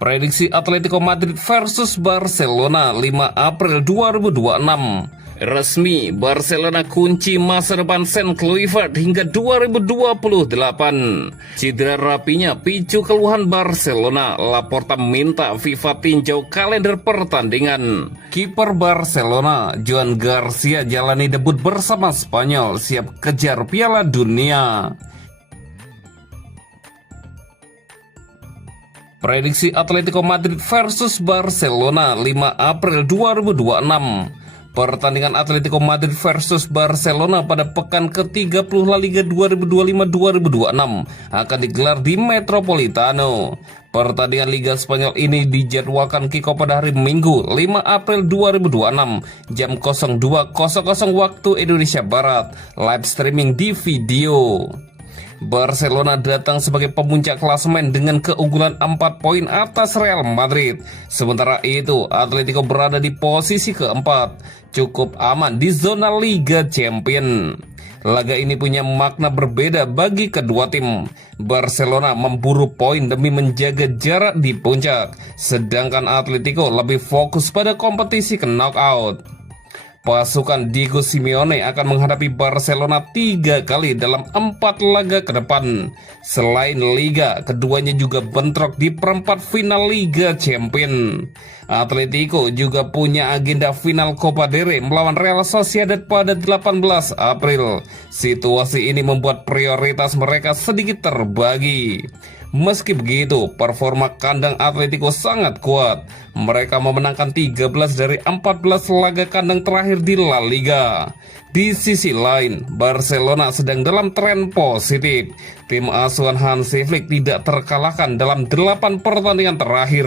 Prediksi Atletico Madrid versus Barcelona 5 April 2026. Resmi, Barcelona kunci masa depan St. Kluivert hingga 2028. Cedera rapinya picu keluhan Barcelona. Laporta minta FIFA tinjau kalender pertandingan. Kiper Barcelona, Joan Garcia jalani debut bersama Spanyol, siap kejar Piala Dunia. Prediksi Atletico Madrid versus Barcelona 5 April 2026. Pertandingan Atletico Madrid versus Barcelona pada pekan ke-30 La Liga 2025-2026 akan digelar di Metropolitano. Pertandingan Liga Spanyol ini dijadwalkan kick-off pada hari Minggu 5 April 2026 jam 02.00 waktu Indonesia Barat, live streaming di video. Barcelona datang sebagai pemuncak klasemen dengan keunggulan 4 poin atas Real Madrid. Sementara itu, Atletico berada di posisi keempat, cukup aman di zona Liga Champion. Laga ini punya makna berbeda bagi kedua tim. Barcelona memburu poin demi menjaga jarak di puncak, sedangkan Atletico lebih fokus pada kompetisi ke knockout. Pasukan Diego Simeone akan menghadapi Barcelona 3 kali dalam 4 laga ke depan. Selain Liga, keduanya juga bentrok di perempat final Liga Champion. Atletico juga punya agenda final Copa del Rey melawan Real Sociedad pada 18 April. Situasi ini membuat prioritas mereka sedikit terbagi. Meski begitu, performa kandang Atletico sangat kuat. Mereka memenangkan 13 dari 14 laga kandang terakhir di La Liga. Di sisi lain, Barcelona sedang dalam tren positif. Tim asuhan Hansi Flick tidak terkalahkan dalam 8 pertandingan terakhir.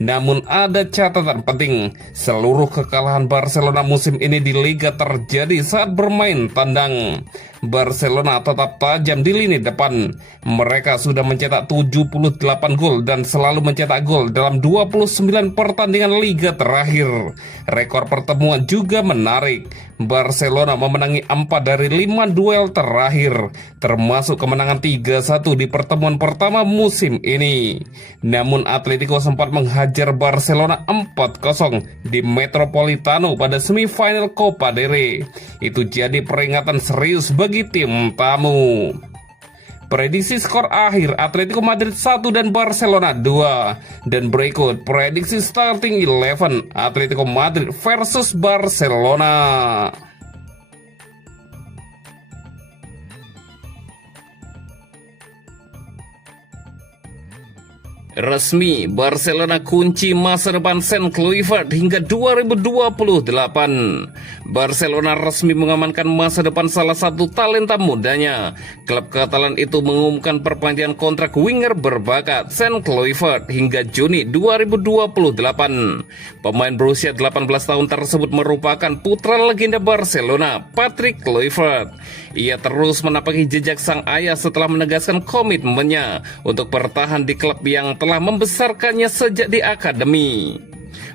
Namun ada catatan penting, seluruh kekalahan Barcelona musim ini di Liga terjadi saat bermain tandang. Barcelona tetap tajam di lini depan. Mereka sudah mencetak 78 gol dan selalu mencetak gol dalam 29 pertandingan Liga terakhir. Rekor pertemuan juga menarik. Barcelona memenangi 4 dari 5 duel terakhir, termasuk kemenangan 3-1 di pertemuan pertama musim ini. Namun Atletico sempat menghajar Barcelona 4-0 di Metropolitano pada semifinal Copa del Rey. Itu jadi peringatan serius bagi tim tamu. Prediksi skor akhir Atletico Madrid 1 dan Barcelona 2. Dan berikut prediksi starting 11 Atletico Madrid versus Barcelona. Resmi, Barcelona kunci masa depan St. Kluivert hingga 2028. Barcelona resmi mengamankan masa depan salah satu talenta mudanya. Klub Katalan itu mengumumkan perpanjangan kontrak winger berbakat St. Kluivert hingga Juni 2028. Pemain berusia 18 tahun tersebut merupakan putra legenda Barcelona, Patrick Kluivert. Ia terus menapaki jejak sang ayah setelah menegaskan komitmennya untuk bertahan di klub yang telah membesarkannya sejak di akademi.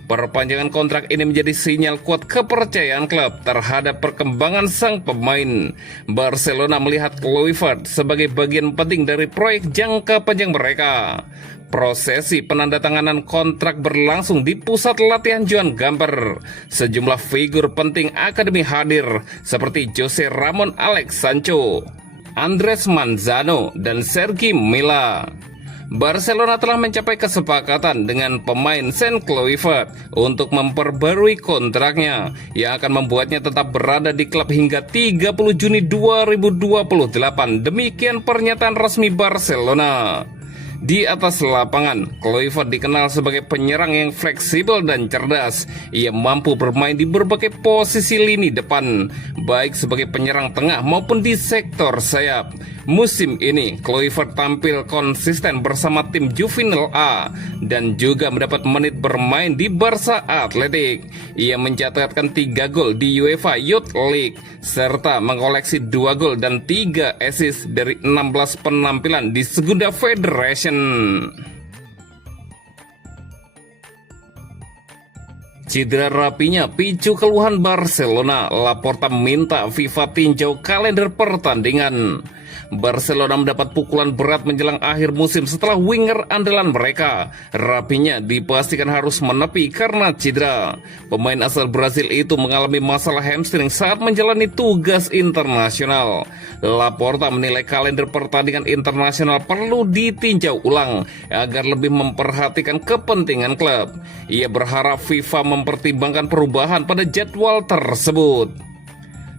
Perpanjangan kontrak ini menjadi sinyal kuat kepercayaan klub terhadap perkembangan sang pemain. Barcelona melihat Kluivert sebagai bagian penting dari proyek jangka panjang mereka. Prosesi penandatanganan kontrak berlangsung di pusat latihan Joan Gamper. Sejumlah figur penting akademi hadir seperti Jose Ramon Alex Sancho, Andres Manzano, dan Sergi Mila. Barcelona telah mencapai kesepakatan dengan pemain St. Kluivert untuk memperbarui kontraknya yang akan membuatnya tetap berada di klub hingga 30 Juni 2028. Demikian pernyataan resmi Barcelona. Di atas lapangan, Kluivert dikenal sebagai penyerang yang fleksibel dan cerdas. Ia mampu bermain di berbagai posisi lini depan, baik sebagai penyerang tengah maupun di sektor sayap. Musim ini, Kluivert tampil konsisten bersama tim Juvenil A dan juga mendapat menit bermain di Barca Athletic. Ia mencatatkan 3 gol di UEFA Youth League serta mengoleksi 2 gol dan 3 assist dari 16 penampilan di Segunda Federation. Cedera rapinya picu keluhan Barcelona. Laporta minta FIFA tinjau kalender pertandingan. Barcelona mendapat pukulan berat menjelang akhir musim setelah winger andalan mereka, Rafinha, dipastikan harus menepi karena cedera. Pemain asal Brasil itu mengalami masalah hamstring saat menjalani tugas internasional. Laporta menilai kalender pertandingan internasional perlu ditinjau ulang agar lebih memperhatikan kepentingan klub. Ia berharap FIFA mempertimbangkan perubahan pada jadwal tersebut.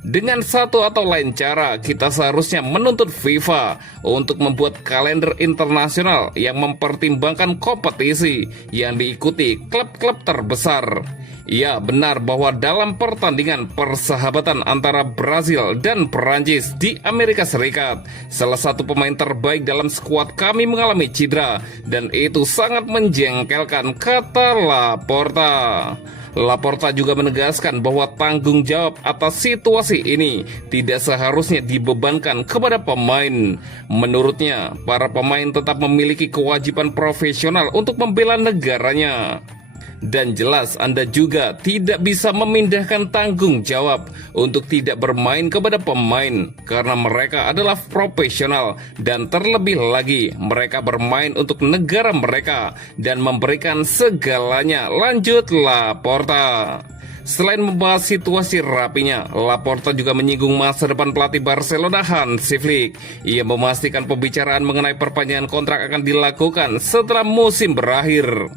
Dengan satu atau lain cara, kita seharusnya menuntut FIFA untuk membuat kalender internasional yang mempertimbangkan kompetisi yang diikuti klub-klub terbesar. Ya, benar bahwa dalam pertandingan persahabatan antara Brazil dan Perancis di Amerika Serikat, salah satu pemain terbaik dalam skuad kami mengalami cedera, dan itu sangat menjengkelkan, kata Laporta. Laporta juga menegaskan bahwa tanggung jawab atas situasi ini tidak seharusnya dibebankan kepada pemain. Menurutnya, para pemain tetap memiliki kewajiban profesional untuk membela negaranya. Dan jelas Anda juga tidak bisa memindahkan tanggung jawab untuk tidak bermain kepada pemain, karena mereka adalah profesional dan terlebih lagi mereka bermain untuk negara mereka dan memberikan segalanya, lanjut Laporta. Selain membahas situasi Rafinha, Laporta juga menyinggung masa depan pelatih Barcelona Hansi Flick. Ia memastikan pembicaraan mengenai perpanjangan kontrak akan dilakukan setelah musim berakhir.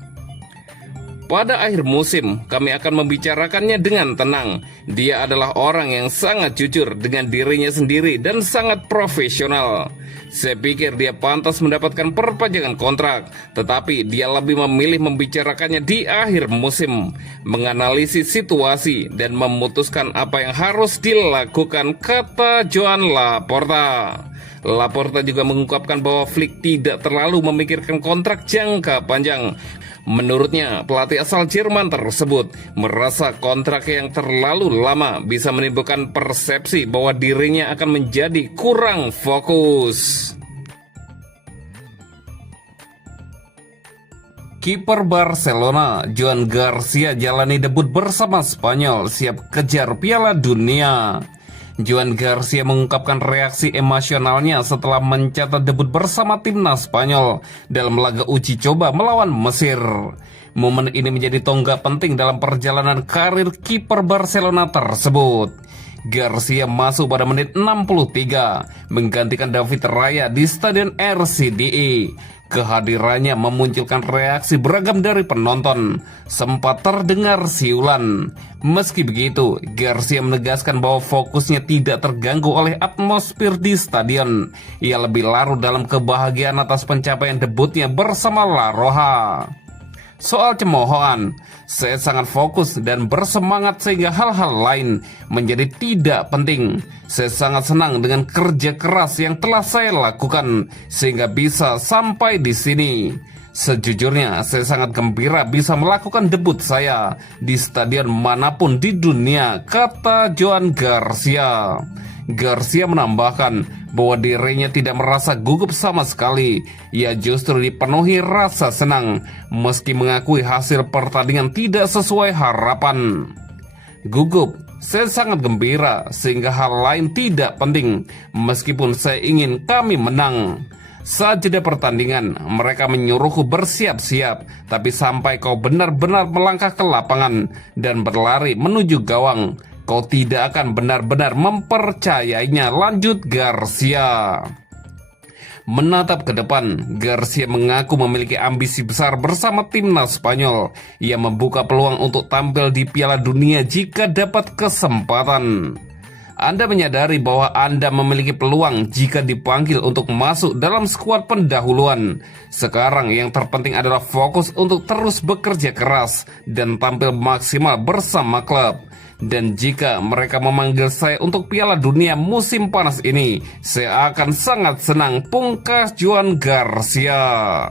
Pada akhir musim, kami akan membicarakannya dengan tenang. Dia adalah orang yang sangat jujur dengan dirinya sendiri dan sangat profesional. Saya pikir dia pantas mendapatkan perpanjangan kontrak, tetapi dia lebih memilih membicarakannya di akhir musim, menganalisis situasi dan memutuskan apa yang harus dilakukan, kata Joan Laporta. Laporta juga mengungkapkan bahwa Flick tidak terlalu memikirkan kontrak jangka panjang. Menurutnya, pelatih asal Jerman tersebut merasa kontrak yang terlalu lama bisa menimbulkan persepsi bahwa dirinya akan menjadi kurang fokus. Kiper Barcelona, Joan Garcia jalani debut bersama Spanyol, siap kejar Piala Dunia. Joan Garcia mengungkapkan reaksi emosionalnya setelah mencatat debut bersama timnas Spanyol dalam laga uji coba melawan Mesir. Momen ini menjadi tonggak penting dalam perjalanan karir kiper Barcelona tersebut. Garcia masuk pada menit 63, menggantikan David Raya di Stadion RCDE. Kehadirannya memunculkan reaksi beragam dari penonton. Sempat terdengar siulan. Meski begitu, Garcia menegaskan bahwa fokusnya tidak terganggu oleh atmosfer di stadion. Ia lebih larut dalam kebahagiaan atas pencapaian debutnya bersama La Roja. Soal cemoohan, saya sangat fokus dan bersemangat sehingga hal-hal lain menjadi tidak penting. Saya sangat senang dengan kerja keras yang telah saya lakukan sehingga bisa sampai di sini. Sejujurnya, saya sangat gembira bisa melakukan debut saya di stadion manapun di dunia, kata Joan Garcia. Garcia menambahkan bahwa dirinya tidak merasa gugup sama sekali. Ia justru dipenuhi rasa senang meski mengakui hasil pertandingan tidak sesuai harapan. Gugup, saya sangat gembira sehingga hal lain tidak penting meskipun saya ingin kami menang. Saat jeda pertandingan, mereka menyuruhku bersiap-siap, tapi sampai kau benar-benar melangkah ke lapangan dan berlari menuju gawang, kau tidak akan benar-benar mempercayainya, lanjut Garcia. Menatap ke depan, Garcia mengaku memiliki ambisi besar bersama timnas Spanyol. Ia membuka peluang untuk tampil di Piala Dunia jika dapat kesempatan. Anda menyadari bahwa Anda memiliki peluang jika dipanggil untuk masuk dalam skuad pendahuluan. Sekarang yang terpenting adalah fokus untuk terus bekerja keras dan tampil maksimal bersama klub. Dan jika mereka memanggil saya untuk Piala Dunia musim panas ini, saya akan sangat senang, pungkas Joan Garcia.